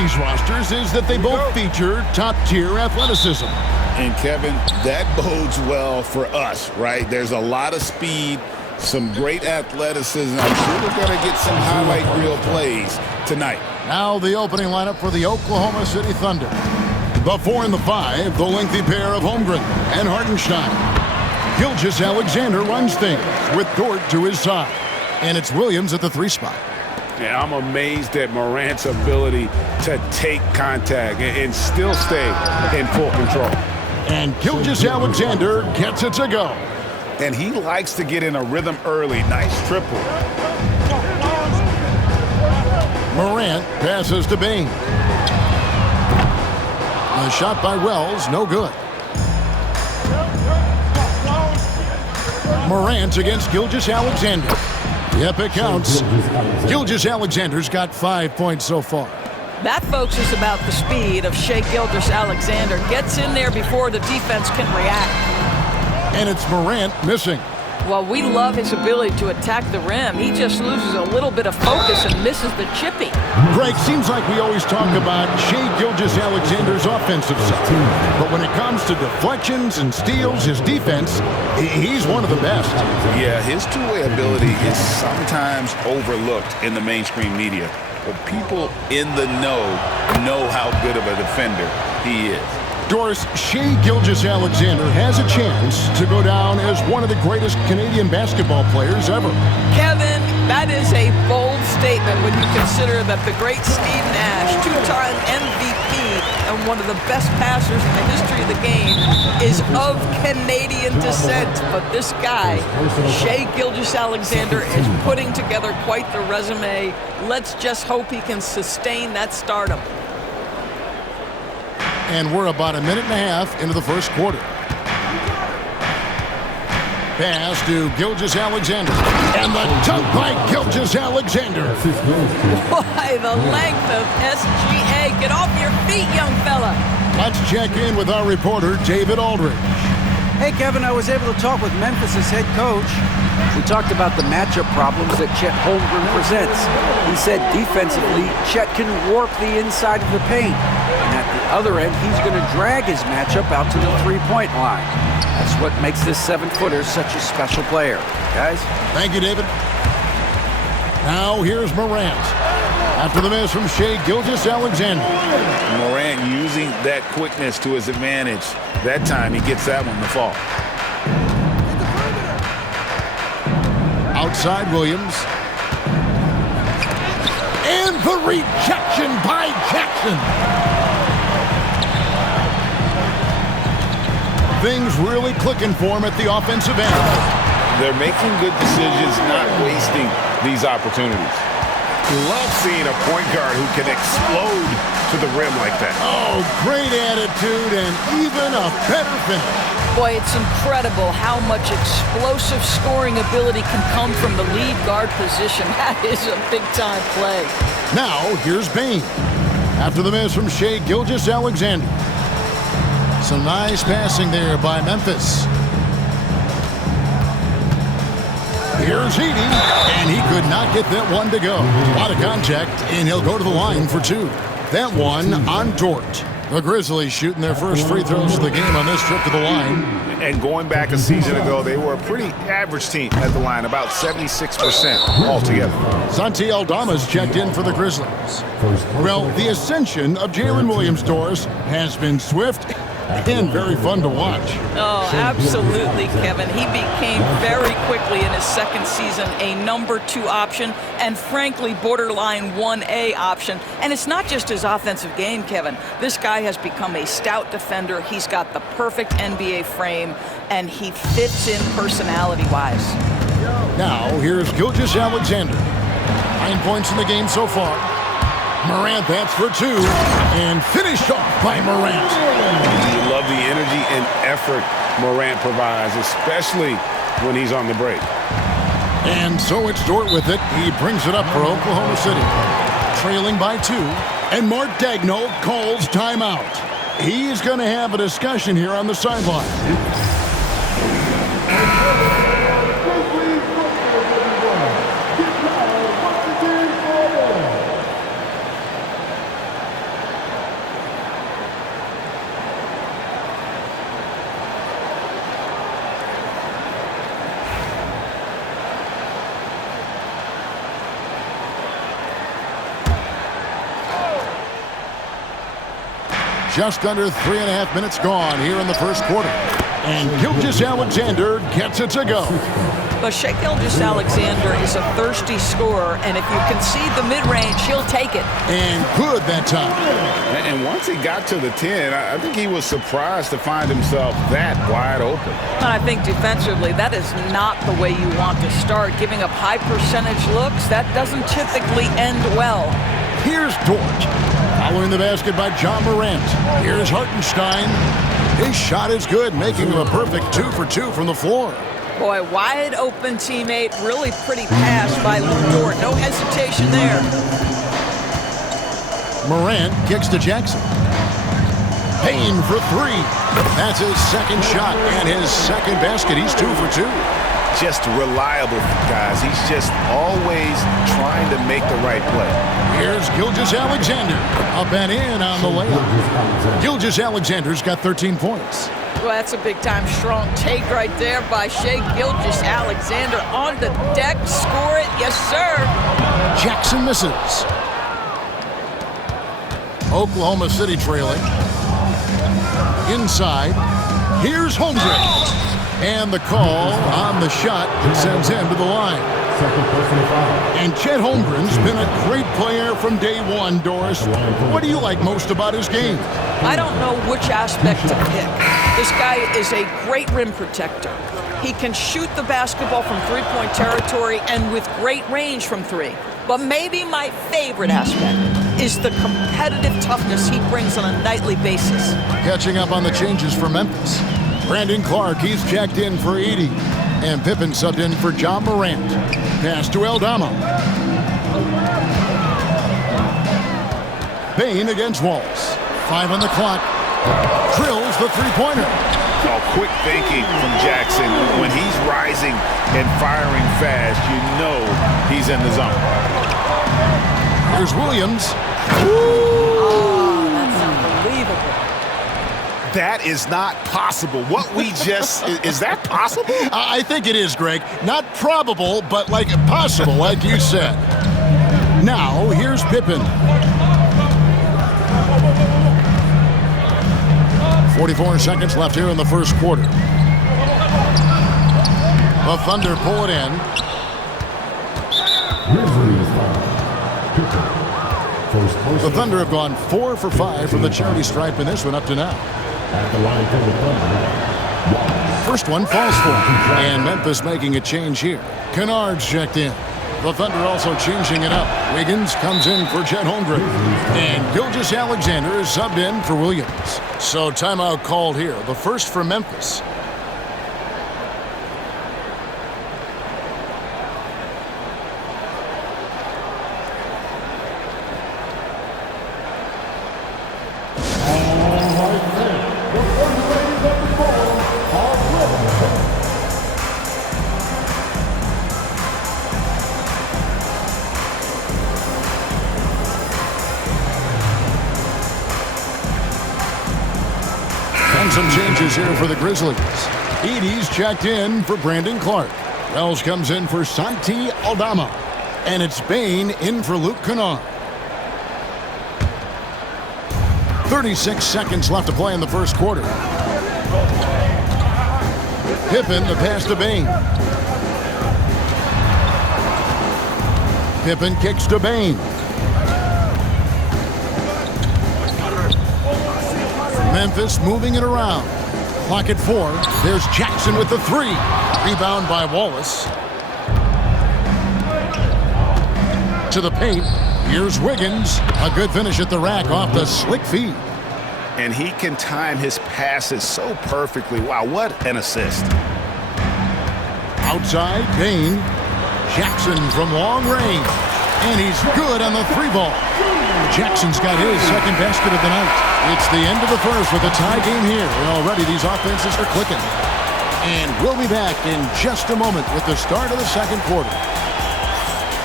these rosters is that they both feature top-tier athleticism. And, Kevin, that bodes well for us, right? There's a lot of speed, some great athleticism. I'm sure we're going to get some highlight reel plays tonight. Now the opening lineup for the Oklahoma City Thunder. The 4 and the 5, the lengthy pair of Holmgren and Hartenstein. Gilgeous-Alexander runs things with Dort to his side. And it's Williams at the 3 spot. Yeah, I'm amazed at Morant's ability to take contact and still stay in full control. And Gilgeous-Alexander gets it to go. And he likes to get in a rhythm early. Nice triple. Morant passes to Bane. A shot by Wells, no good. Morant against Gilgeous-Alexander. Yep, it counts. Gilgeous-Alexander's got 5 points so far. That, folks, is about the speed of Shai Gilgeous-Alexander. Gets in there before the defense can react. And it's Morant missing. Well, we love his ability to attack the rim. He just loses a little bit of focus and misses the chippy. Greg, seems like we always talk about Shai Gilgeous-Alexander's offensive side. But when it comes to deflections and steals, his defense, he's one of the best. Yeah, his two-way ability is sometimes overlooked in the mainstream media. But people in the know how good of a defender he is. Doris, Shai Gilgeous-Alexander has a chance to go down as one of the greatest Canadian basketball players ever. Kevin, that is a bold statement when you consider that the great Steve Nash, 2-time MVP and one of the best passers in the history of the game, is of Canadian descent. But this guy, Shai Gilgeous-Alexander, is putting together quite the resume. Let's just hope he can sustain that stardom. And we're about a minute and a half into the first quarter. Pass to Gilgeous-Alexander. And the dunk by Gilgeous-Alexander. Why, the length of SGA. Get off your feet, young fella. Let's check in with our reporter, David Aldridge. Hey, Kevin, I was able to talk with Memphis' head coach. We talked about the matchup problems that Chet Holmgren presents. He said defensively, Chet can warp the inside of the paint. And at the other end, he's going to drag his matchup out to the three-point line. That's what makes this 7-footer such a special player. Guys? Thank you, David. Now here's Morant. After the miss from Shai Gilgeous-Alexander. Morant using that quickness to his advantage. That time he gets that one to fall. Outside Williams. And the rejection by Jackson. Things really clicking for him at the offensive end. They're making good decisions, not wasting these opportunities. Love seeing a point guard who can explode to the rim like that. Oh, great attitude and even a better finish. Boy, it's incredible how much explosive scoring ability can come from the lead guard position. That is a big-time play. Now, here's Bane. After the miss from Shai Gilgeous-Alexander. Some nice passing there by Memphis. Here's Edey, and he could not get that one to go. A lot of contact, and he'll go to the line for 2. That one on Dort. The Grizzlies shooting their first free throws of the game on this trip to the line. And going back a season ago, they were a pretty average team at the line, about 76% altogether. Santi Aldama's checked in for the Grizzlies. Well, the ascension of Jalen Williams, Doris, has been swift and very fun to watch. Oh, absolutely, Kevin. He became very quickly in his second season a number 2 option and, frankly, borderline 1A option. And it's not just his offensive game, Kevin. This guy has become a stout defender. He's got the perfect NBA frame, and he fits in personality-wise. Now, here's Gilgeous-Alexander. 9 points in the game so far. Morant, that's for 2, and finished off by Morant. You love the energy and effort Morant provides, especially when he's on the break. And so it's Dort with it. He brings it up for Oklahoma City. Trailing by 2, and Mark Daigneault calls timeout. He's going to have a discussion here on the sideline. just under 3.5 minutes gone here in the first quarter. And Gilgeous-Alexander gets it to go. But Shai Gilgeous-Alexander is a thirsty scorer, and if you concede the mid-range, he'll take it. And good that time. And once he got to the 10, I think he was surprised to find himself that wide open. And I think defensively, that is not the way you want to start. Giving up high percentage looks, that doesn't typically end well. Here's Dort. Following the basket by John Morant. Here's Hartenstein. His shot is good, making him a perfect 2 for 2 from the floor. Boy, wide open teammate, really pretty pass by Lu Dort. No hesitation there. Morant kicks to Jackson. Payne for 3. That's his second shot and his second basket. He's 2 for 2. Just reliable, guys. He's just always trying to make the right play. Here's Gilgeous-Alexander. Up and in on the layup. Gilgeous-Alexander's got 13 points. Well, that's a big-time strong take right there by Shai Gilgeous-Alexander. On the deck, score it. Yes, sir. Jackson misses. Oklahoma City trailing. Inside. Here's Holmgren. And the call on the shot that sends him to the line. And Chet Holmgren's been a great player from day one, Doris. What do you like most about his game? I don't know which aspect to pick. This guy is a great rim protector. He can shoot the basketball from three-point territory and with great range from 3. But maybe my favorite aspect is the competitive toughness he brings on a nightly basis. Catching up on the changes for Memphis. Brandon Clark, he's checked in for Edey. And Pippen subbed in for John Morant. Pass to Aldama. Payne against Wallace. 5 on the clock. Drills the three-pointer. Oh, quick thinking from Jackson. When he's rising and firing fast, you know he's in the zone. Here's Williams. Oh, that's unbelievable. That is not possible. What we just, is that possible? I think it is, Greg. Not probable, but like possible, like you said. Now, here's Pippen. 44 seconds left here in the first quarter. The Thunder pull it in. The Thunder have gone 4 for 5 from the charity stripe in this one up to now. First one falls for him. And Memphis making a change here. Kennard's checked in. The Thunder also changing it up. Wiggins comes in for Chet Holmgren. And Gilgeous-Alexander is subbed in for Williams. So timeout called here. The first for Memphis. Some changes here for the Grizzlies. Edey's checked in for Brandon Clark. Wells comes in for Santi Aldama. And it's Payne in for Luke Kennard. 36 seconds left to play in the first quarter. Pippen, the pass to Payne. Pippen kicks to Payne. Memphis moving it around. Clock at 4. There's Jackson with the 3. Rebound by Wallace. To the paint. Here's Wiggins. A good finish at the rack off the slick feed. And he can time his passes so perfectly. Wow, what an assist. Outside, Payne. Jackson from long range. And he's good on the 3-ball. Jackson's got his second basket of the night. It's the end of the first with a tie game here. And already these offenses are clicking. And we'll be back in just a moment with the start of the second quarter.